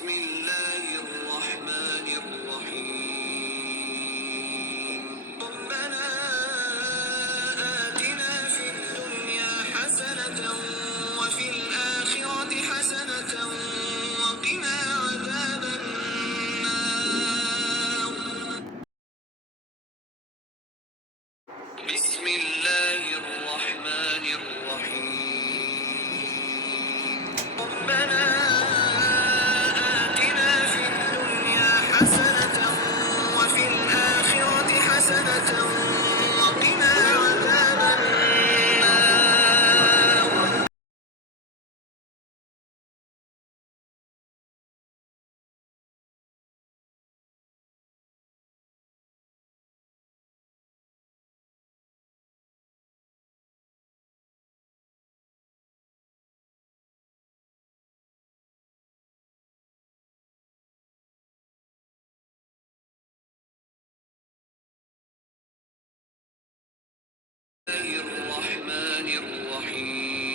بسم الله الرحمن الرحيم ربنا آتنا في الدنيا حسنة وفي الآخرة حسنة وقنا عذاب النار بسم الله الرحمن الرحيم ربنا آتنا في الدنيا حسنة وفي الآخرة حسنة وقنا عذاب النار الرحمن الرحيم